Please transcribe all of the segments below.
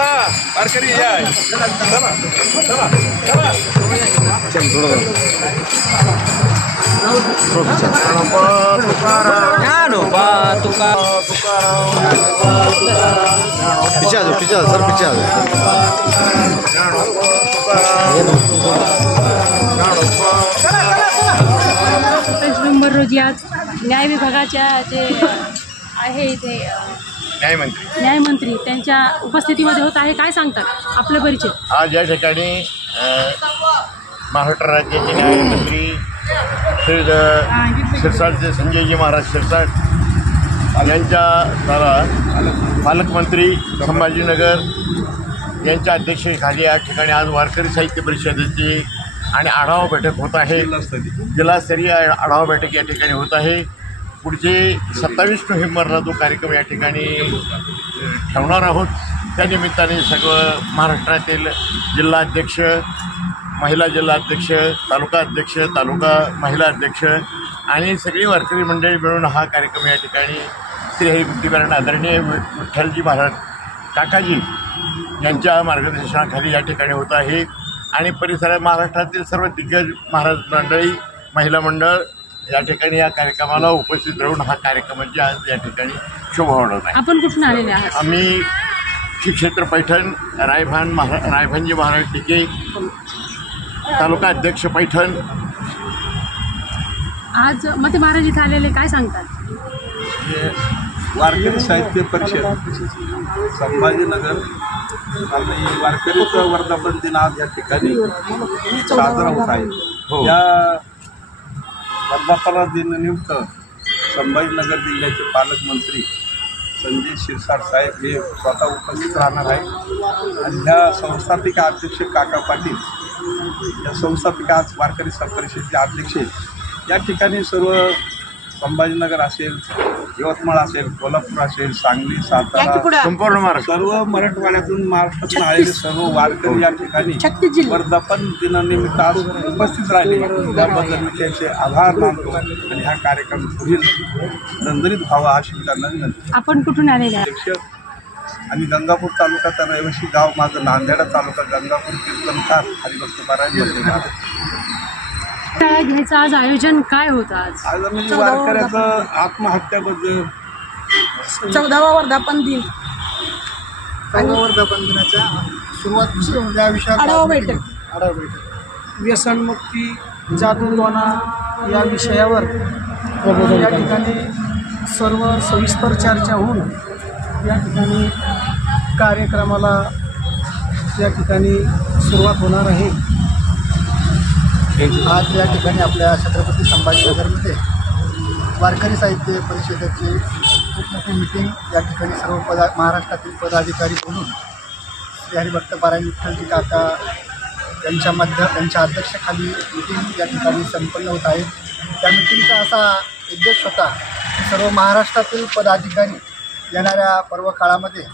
चला वारकरी या, चला चला चला चला. पीछे सर पीछे आ जाओ. 27 नोव्हेंबर रोजी आज न्याय विभागाच्या जे आहे इथे न्यायमंत्री त्यांच्या उपस्थितीमध्ये होत आहे. काय सांगतात आपले परिचय? आज या ठिकाणी महाराष्ट्र राज्याचे न्यायमंत्री श्री शिरसाटचे संजयजी महाराज शिरसाट यांच्या द्वारा पालकमंत्री संभाजीनगर यांच्या अध्यक्षतेखाली या ठिकाणी आज वारकरी साहित्य परिषदेची आणि आढावा बैठक होत आहे. जिल्हास्तरीय आढावा बैठक या ठिकाणी होत आहे. पुढचे 27 नोव्हेंबरला जो कार्यक्रम या ठिकाणी ठेवणार आहोत त्या निमित्ताने सगळं महाराष्ट्रातील जिल्हाध्यक्ष, महिला जिल्हाध्यक्ष, तालुका अध्यक्ष, तालुका महिला अध्यक्ष आणि सगळी वारकरी मंडळी मिळून हा कार्यक्रम या ठिकाणी श्री हरिभक्तीपरायण आदरणीय विठ्ठलजी महाराज काकाजी यांच्या मार्गदर्शनाखाली या ठिकाणी होत आहे. आणि परिसरात महाराष्ट्रातील सर्व दिग्गज महाराज मंडळी, महिला मंडळ या ठिकाणी या कार्यक्रमाला उपस्थित राहून हा कार्यक्रमाची आज या ठिकाणी शोभा वाढवत आहे. आपण कुठून आलेले आहात? आम्ही श्री क्षेत्र पैठण, रायभानजी महाराज टिके, तालुका अध्यक्ष पैठण. आज मते महाराज इथे आलेले, काय सांगतात? वारकरी साहित्य परिषद संभाजीनगर आणि वारकरीचं वर्धापन दिन आज या ठिकाणी साजरा होत आहे. या वर्धापना दिनानिमित्त संभाजीनगर जिल्ह्याचे पालकमंत्री संजय शिरसाट साहेब हे स्वतः उपस्थित राहणार आहे. आणि ह्या संस्थापिका अध्यक्ष काका पाटील या संस्थापिका आज वारकरी परिषदेचे अध्यक्ष या ठिकाणी सर्व संभाजीनगर असेल, यवतमाळ असेल, कोल्हापूर असेल, सांगली, सातारा, संपूर्ण महाराष्ट्र सर्व मराठवाड्यातून महाराष्ट्रातून आलेले सर्व वारकरी या ठिकाणी वर्धापन दिनानिमित्त आज उपस्थित राहिले. त्याबद्दल मी त्यांचे आभार मानतो आणि हा कार्यक्रम पुढील दणदणीत व्हावा अशी मी त्यांना विनंती. आपण कुठून आलेले आहात? अध्यक्ष आणि गंगापूर तालुक्याचा रहिवासी गाव माझं नांदेडा तालुका, गंगापूर कीर्तनकार हरिभक्तपरायण. काय घ्यायचं आज आयोजन काय होतं? आज आम्ही वारकऱ्याचं आत्महत्याबद्दल 14वा वर्धापन दिन आणि वर्धापन दिनाच्या सुरुवात या विषयावर आढावा बैठक व्यसनमुक्ती, जादूटोणा या विषयावर या ठिकाणी सर्व सविस्तर चर्चा होऊन या ठिकाणी कार्यक्रमाला या ठिकाणी सुरुवात होणार आहे. आज या ठिकाणी आपल्या छत्रपती संभाजीनगरमध्ये वारकरी साहित्य परिषदेची खूप मोठी मीटिंग या ठिकाणी सर्व महाराष्ट्रातील पदाधिकारी बोलून श्री हरिभक्तपरायण विठ्ठलजी काका त्यांच्या अध्यक्षतेखाली मीटिंग या ठिकाणी संपन्न होत आहे. त्या मीटिंगचा असा उद्देश होता की सर्व महाराष्ट्रातील पदाधिकारी येणाऱ्या पर्व काळामध्ये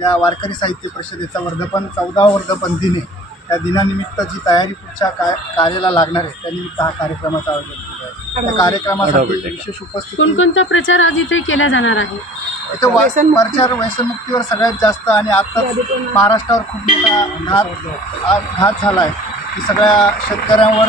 या वारकरी साहित्य परिषदेचा 14वा वर्धापन दिने या दिनानिमित्त जी तयारी पुढच्या कार्याला लागणार आहे त्यानिमित्त हा कार्यक्रमाचं आयोजन केलं आहे. त्या कार्यक्रमासाठी विशेष उपस्थिती कोणकोणता प्रचार आज इथे केला जाणार आहे? इथं प्रचार व्यसनमुक्तीवर सगळ्यात जास्त आणि आत्ताच महाराष्ट्रावर खूप मोठा घात झाला आहे की सगळ्या शेतकऱ्यांवर